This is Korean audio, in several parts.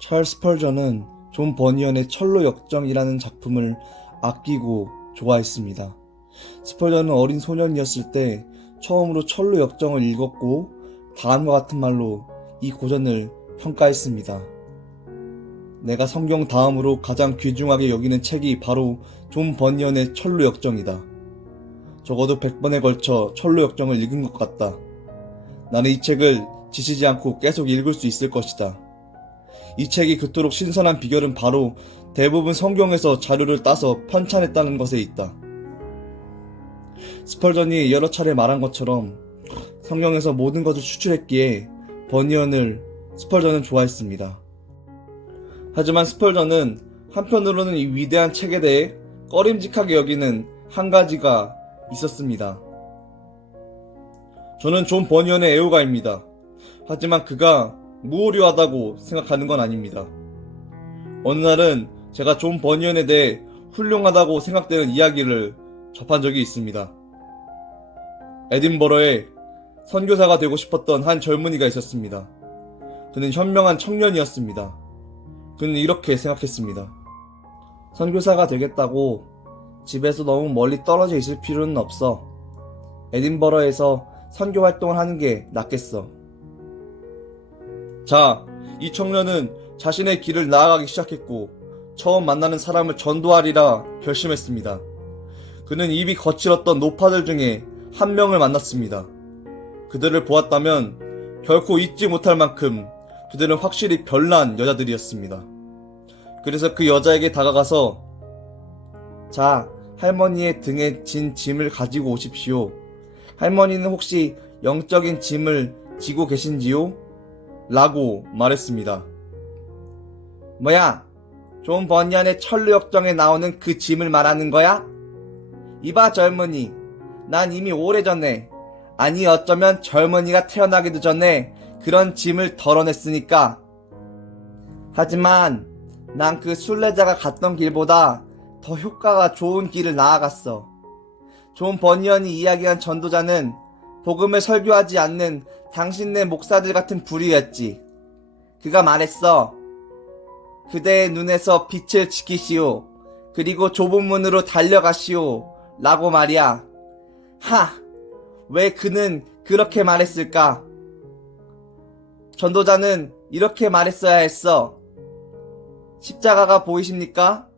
찰스 스펄전은 존 버니언의 철로 역정이라는 작품을 아끼고 좋아했습니다. 스펄전은 어린 소년이었을 때 처음으로 철로 역정을 읽었고 다음과 같은 말로 이 고전을 평가했습니다. 내가 성경 다음으로 가장 귀중하게 여기는 책이 바로 존 버니언의 철로 역정이다. 적어도 100번에 걸쳐 철로 역정을 읽은 것 같다. 나는 이 책을 지치지 않고 계속 읽을 수 있을 것이다. 이 책이 그토록 신선한 비결은 바로 대부분 성경에서 자료를 따서 편찬했다는 것에 있다. 스펄전이 여러 차례 말한 것처럼 성경에서 모든 것을 추출했기에 버니언을 스펄전은 좋아했습니다. 하지만 스펄전은 한편으로는 이 위대한 책에 대해 꺼림직하게 여기는 한 가지가 있었습니다. 저는 존 버니언의 애호가입니다. 하지만 그가 무오류하다고 생각하는 건 아닙니다. 어느 날은 제가 존 버니언에 대해 훌륭하다고 생각되는 이야기를 접한 적이 있습니다. 에딘버러에 선교사가 되고 싶었던 한 젊은이가 있었습니다. 그는 현명한 청년이었습니다. 그는 이렇게 생각했습니다. 선교사가 되겠다고 집에서 너무 멀리 떨어져 있을 필요는 없어. 에딘버러에서 선교 활동을 하는 게 낫겠어. 자, 이 청년은 자신의 길을 나아가기 시작했고 처음 만나는 사람을 전도하리라 결심했습니다. 그는 입이 거칠었던 노파들 중에 한 명을 만났습니다. 그들을 보았다면 결코 잊지 못할 만큼 그들은 확실히 별난 여자들이었습니다. 그래서 그 여자에게 다가가서 자, 할머니의 등에 진 짐을 가지고 오십시오. 할머니는 혹시 영적인 짐을 지고 계신지요? 라고 말했습니다. 뭐야? 존 버니언의 철로 역정에 나오는 그 짐을 말하는 거야? 이봐 젊은이, 난 이미 오래전에, 아니 어쩌면 젊은이가 태어나기도 전에 그런 짐을 덜어냈으니까. 하지만 난 그 순례자가 갔던 길보다 더 효과가 좋은 길을 나아갔어. 존 버니언이 이야기한 전도자는 복음을 설교하지 않는 당신네 목사들 같은 부류였지. 그가 말했어. 그대의 눈에서 빛을 지키시오. 그리고 좁은 문으로 달려가시오. 라고 말이야. 왜 그는 그렇게 말했을까? 전도자는 이렇게 말했어야 했어. 십자가가 보이십니까?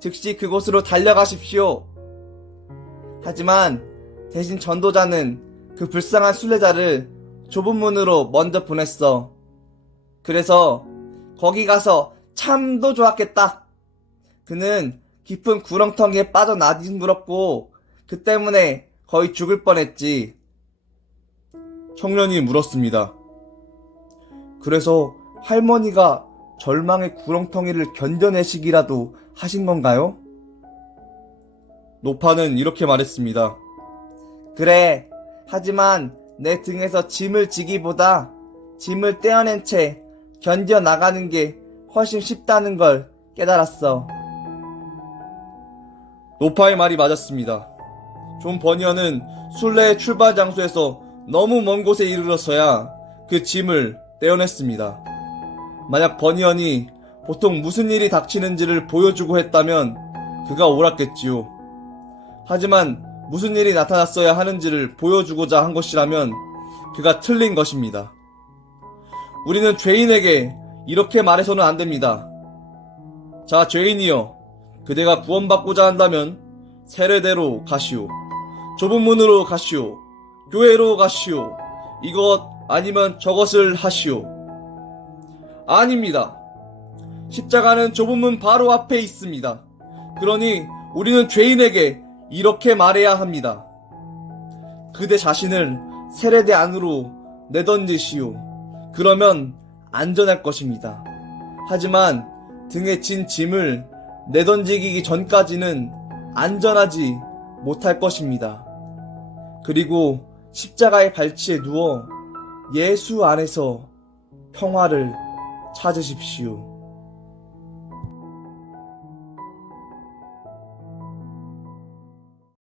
즉시 그곳으로 달려가십시오. 하지만 대신 전도자는 그 불쌍한 순례자를 좁은 문으로 먼저 보냈어. 그래서 거기 가서 참도 좋았겠다. 그는 깊은 구렁텅이에 빠져 나뒹굴었고 그 때문에 거의 죽을 뻔했지. 청년이 물었습니다. 그래서 할머니가 절망의 구렁텅이를 견뎌내시기라도 하신 건가요? 노파는 이렇게 말했습니다. 그래, 하지만 내 등에서 짐을 지기보다 짐을 떼어낸 채 견뎌나가는 게 훨씬 쉽다는 걸 깨달았어. 노파의 말이 맞았습니다. 존 버니언은 순례의 출발 장소에서 너무 먼 곳에 이르러서야 그 짐을 떼어냈습니다. 만약 버니언이 보통 무슨 일이 닥치는지를 보여주고 했다면 그가 옳았겠지요. 하지만 무슨 일이 나타났어야 하는지를 보여주고자 한 것이라면 그가 틀린 것입니다. 우리는 죄인에게 이렇게 말해서는 안 됩니다. 자, 죄인이여, 그대가 구원받고자 한다면 세례대로 가시오. 좁은 문으로 가시오. 교회로 가시오. 이것 아니면 저것을 하시오. 아닙니다. 십자가는 좁은 문 바로 앞에 있습니다. 그러니 우리는 죄인에게 이렇게 말해야 합니다. 그대 자신을 세례대 안으로 내던지시오. 그러면 안전할 것입니다. 하지만 등에 진 짐을 내던지기 전까지는 안전하지 못할 것입니다. 그리고 십자가의 발치에 누워 예수 안에서 평화를 찾으십시오.